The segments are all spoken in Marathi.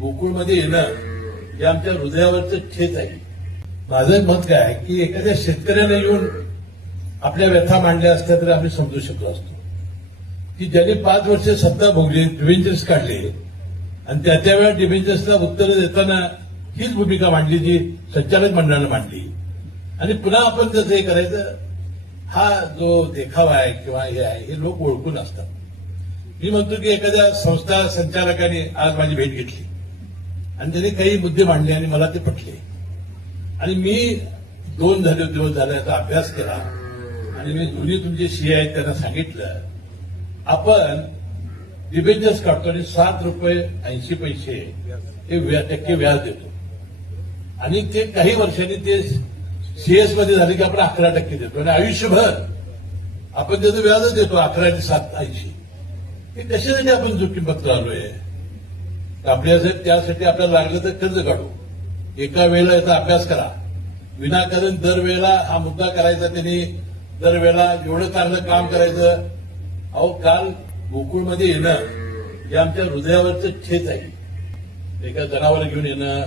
गोकुळमध्ये येणं हे आमच्या हृदयावरचं ठेच आहे. माझं मत काय आहे की एखाद्या शेतकऱ्याने येऊन आपल्या व्यथा मांडल्या असत्या तरी आम्ही समजू शकलो असतो की ज्यांनी 5 वर्ष सत्ता भोगली, डिव्हेंचर्स काढले आणि त्या वेळा डिव्हेंचर्सला उत्तरं देताना हीच भूमिका मांडली जी संचालक मंडळानं मांडली आणि पुन्हा आपण जसं हे करायचं, हा जो देखावा आहे किंवा हे आहे हे लोक ओळखून असतात. मी म्हणतो की एखाद्या संस्था संचालकाने आज माझी भेट घेतली आणि त्यांनी काही मुद्दे मांडले आणि मला ते पटले आणि मी 2 दिवस झाले याचा अभ्यास केला आणि मी दोन्ही तुमचे सीए आहेत त्यांना सांगितलं, आपण डिबेंचर्स काढतो आणि ₹7.80 टक्के व्याज देतो आणि ते काही वर्षांनी ते सीएस मध्ये झाले की आपण 11% देतो आणि आयुष्यभर आपण त्याचं व्याजच देतो 11 आणि 7.80. हे कशासाठी आपण जोखीम पत्र आलोय? आपल्यासाठी त्यासाठी आपल्याला लागलं तर कर्ज काढू, एका वेळेला याचा अभ्यास करा, विनाकारण दरवेळेला हा मुद्दा करायचा, त्यांनी दरवेळेला एवढं चांगलं काम करायचं. अहो, काल गोकुळमध्ये येणं हे आमच्या हृदयावरचं ठेच आहे. एका जनावर घेऊन येणं,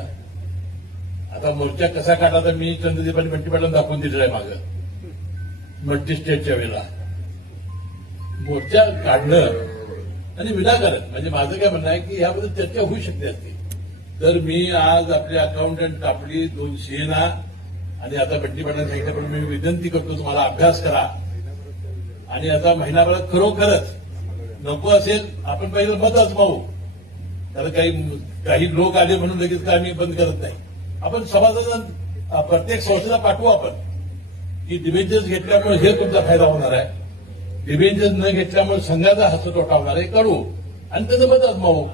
आता मोर्चा कसा काढला तर मी चंद्रदीप आणि बंटी पाटलांना दाखवून दिलेलं आहे मागं मल्टी स्टेटच्या वेळेला. मोर्चा काढणं आणि विनाकारण म्हणजे माझं काय म्हणणं आहे की याबद्दल चर्चा होऊ शकते असती. तर मी आज आपले अकाउंटंट टापली 2 सीएना आणि आता बंटी पाटलांना सांगितल्याप्रमाणे मी विनंती करतो, तुम्हाला अभ्यास करा आणि आता महिनाभरात खरोखरच नको असेल आपण पहिलं मत आजमावू. कारण काही लोक आले म्हणून लगेच काय आम्ही बंद करत नाही. आपण समाजाला प्रत्येक संस्थेला पाठवू आपण की डिबेंचर्स घेतल्यामुळे हे तुमचा फायदा होणार आहे, डिबेंचर्स न घेतल्यामुळे संघाचा हस्ततोटा होणार आहे, करू आणि त्याचं मत आजमावू.